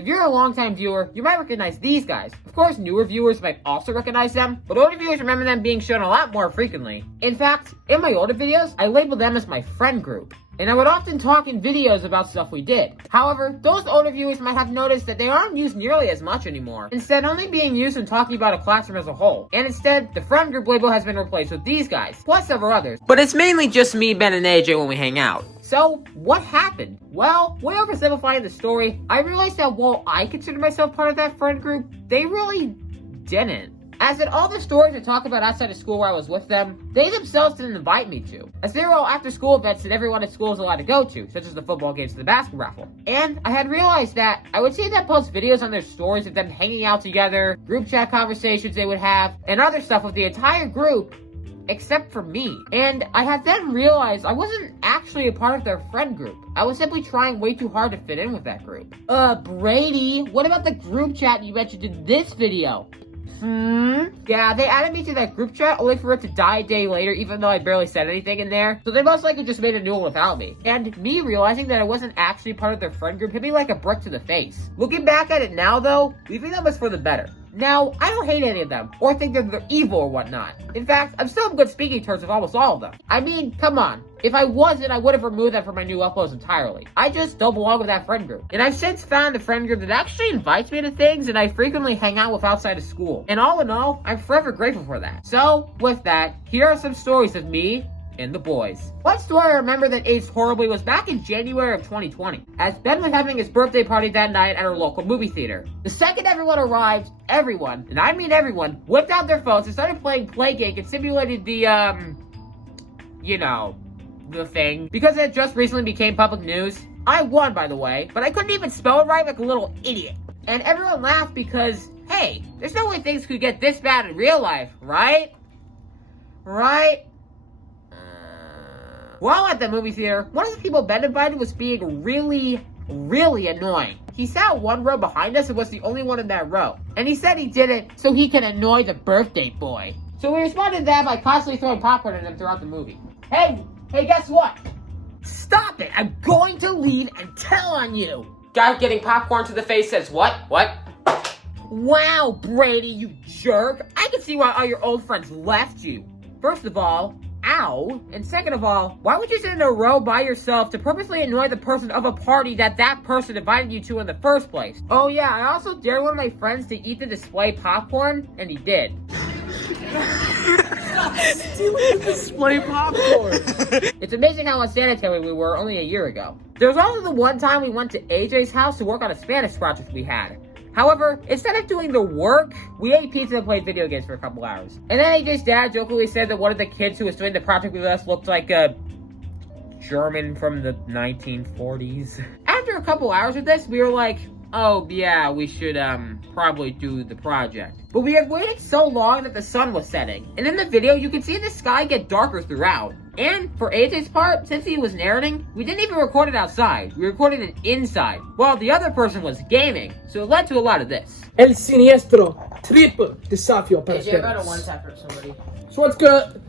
If you're a longtime viewer, you might recognize these guys. Of course, newer viewers might also recognize them, but older viewers remember them being shown a lot more frequently. In fact, in my older videos, I labeled them as my friend group, and I would often talk in videos about stuff we did. However, those older viewers might have noticed that they aren't used nearly as much anymore, instead only being used when talking about a classroom as a whole. And instead, the friend group label has been replaced with these guys, plus several others. But it's mainly just me, Ben, and AJ when we hang out. So, what happened? Well, way oversimplifying the story, I realized that while I consider myself part of that friend group, they really didn't. As in all the stories I talk about outside of school where I was with them, they themselves didn't invite me to, as they were all after school events that everyone at school is allowed to go to, such as the football games and the basketball raffle. And I had realized that I would see them post videos on their stories of them hanging out together, group chat conversations they would have, and other stuff with the entire group, except for me. And I had then realized I wasn't actually a part of their friend group. I was simply trying way too hard to fit in with that group. Brady, what about the group chat you mentioned in this video? Yeah, they added me to that group chat only for it to die a day later, even though I barely said anything in there. So they most likely just made a new one without me. And me realizing that I wasn't actually part of their friend group hit me like a brick to the face. Looking back at it now though, leaving them was for the better. Now, I don't hate any of them, or think that they're evil or whatnot. In fact, I'm still in good speaking terms with almost all of them. I mean, come on. If I wasn't, I would have removed them from my new uploads entirely. I just don't belong with that friend group. And I've since found a friend group that actually invites me to things and I frequently hang out with outside of school. And all in all, I'm forever grateful for that. So, with that, here are some stories of me and the boys. One story I remember that aged horribly was back in January of 2020, as Ben was having his birthday party that night at our local movie theater. The second everyone arrived, everyone, and I mean everyone, whipped out their phones and started playing Playgate and simulated the, you know, the thing. Because it just recently became public news. I won, by the way, but I couldn't even spell it right like a little idiot. And everyone laughed because, hey, there's no way things could get this bad in real life, right? Right? While at the movie theater, one of the people Ben invited was being really annoying. He sat one row behind us and was the only one in that row. And he said he did it so he can annoy the birthday boy. So we responded to that by constantly throwing popcorn at him throughout the movie. Hey, guess what? Stop it! I'm going to leave and tell on you! Guy getting popcorn to the face says what? What? Wow, Brady, you jerk! I can see why all your old friends left you. First of all, ow. And second of all, why would you sit in a row by yourself to purposely annoy the person of a party that person invited you to in the first place? Oh yeah, I also dared one of my friends to eat the display popcorn, and he did. Stop stealing the display popcorn! It's amazing how unsanitary we were only a year ago. There was also the one time we went to AJ's house to work on a Spanish project we had. However, instead of doing the work, we ate pizza and played video games for a couple hours. And then AJ's dad jokingly said that one of the kids who was doing the project with us looked like a German from the 1940s. After a couple hours with this, we were like, oh yeah, we should probably do the project. But we had waited so long that the sun was setting. And in the video, you could see the sky get darker throughout. And for AJ's part, since he was narrating, we didn't even record it outside. We recorded it inside, while the other person was gaming. So it led to a lot of this. El siniestro triple desafio para AJ, I got a one-tap for somebody. Schwartzka.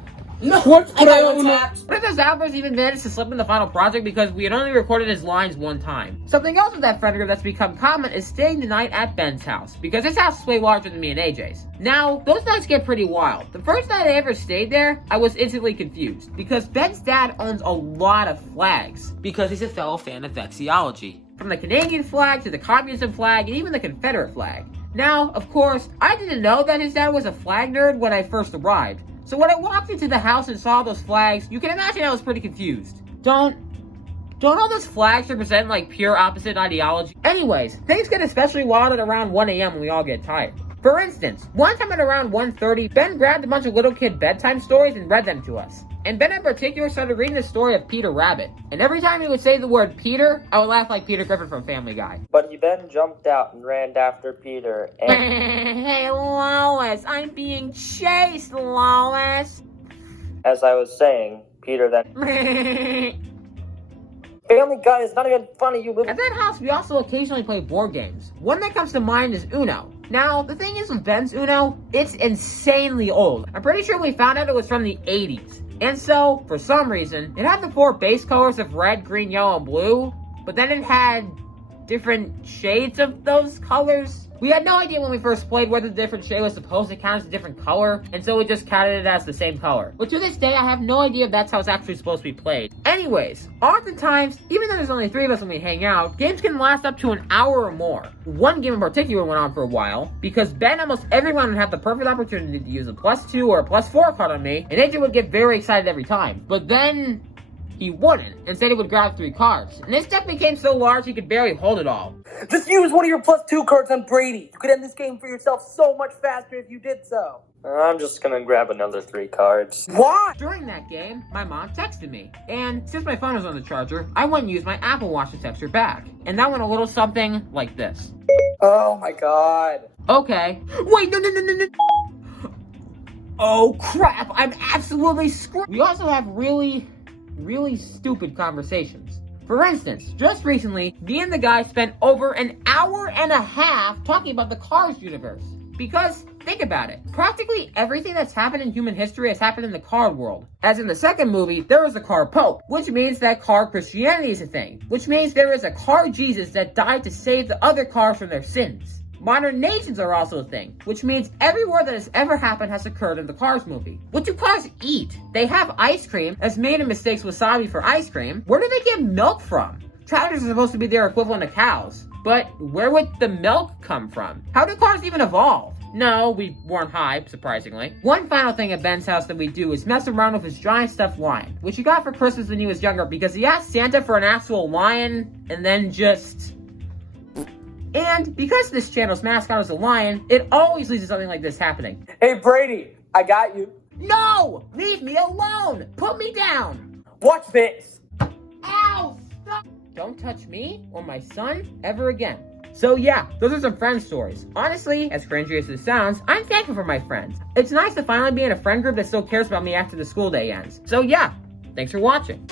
No, I got one-tapped. What if this Albers even managed to slip in the final project because we had only recorded his lines one time? Something else with that friend group that's become common is staying the night at Ben's house, because his house is way larger than me and AJ's. Now, those nights get pretty wild. The first night I ever stayed there, I was instantly confused, because Ben's dad owns a lot of flags, because he's a fellow fan of vexillology. From the Canadian flag to the communism flag and even the Confederate flag. Now, of course, I didn't know that his dad was a flag nerd when I first arrived. So when I walked into the house and saw those flags, you can imagine I was pretty confused. Don't all those flags represent like pure opposite ideology? Anyways, things get especially wild at around 1 a.m. when we all get tired. For instance, one time at around 1:30, Ben grabbed a bunch of little kid bedtime stories and read them to us. And Ben in particular started reading the story of Peter Rabbit. And every time he would say the word Peter, I would laugh like Peter Griffin from Family Guy. But he then jumped out and ran after Peter and... Hey Lois, I'm being chased, Lois. As I was saying, Peter then... Family Guy is not even funny, you little... At that house, we also occasionally play board games. One that comes to mind is Uno. Now, the thing is with Ben's Uno, it's insanely old. I'm pretty sure we found out it was from the 80s. And so, for some reason, it had the 4 base colors of red, green, yellow, and blue, but then it had different shades of those colors. We had no idea when we first played whether the different shade was supposed to count as a different color, and so we just counted it as the same color. But to this day, I have no idea if that's how it's actually supposed to be played. Anyways, oftentimes, even though there's only 3 of us when we hang out, games can last up to an hour or more. One game in particular went on for a while, because Ben almost everyone would have the perfect opportunity to use a +2 or a +4 card on me, and AJ would get very excited every time. But then he wouldn't. Instead, he would grab 3 cards. And his deck became so large he could barely hold it all. Just use one of your +2 cards on Brady. You could end this game for yourself so much faster if you did so. I'm just gonna grab another 3 cards. Why? During that game, my mom texted me. And since my phone was on the charger, I went and used my Apple Watch to text her back. And that went a little something like this. Oh my god. Okay. Wait, no. Oh crap, I'm absolutely screwed. We also have really stupid conversations. For instance, just recently, me and the guy spent over an hour and a half talking about the Cars universe. Because, think about it, practically everything that's happened in human history has happened in the car world. As in the second movie, there was a car pope, which means that car Christianity is a thing. Which means there is a car Jesus that died to save the other cars from their sins. Modern nations are also a thing, which means every war that has ever happened has occurred in the Cars movie. What do cars eat? They have ice cream, as made of mistakes wasabi for ice cream. Where do they get milk from? Tractors are supposed to be their equivalent of cows. But where would the milk come from? How do cars even evolve? No, we weren't high, surprisingly. One final thing at Ben's house that we do is mess around with his giant stuffed lion, which he got for Christmas when he was younger because he asked Santa for an actual lion and then just... And because this channel's mascot is a lion, it always leads to something like this happening. Hey Brady, I got you. No! Leave me alone! Put me down! Watch this. Ow! Stop! Don't touch me or my son ever again. So yeah, those are some friend stories. Honestly, as cringy as it sounds, I'm thankful for my friends. It's nice to finally be in a friend group that still cares about me after the school day ends. So yeah, thanks for watching.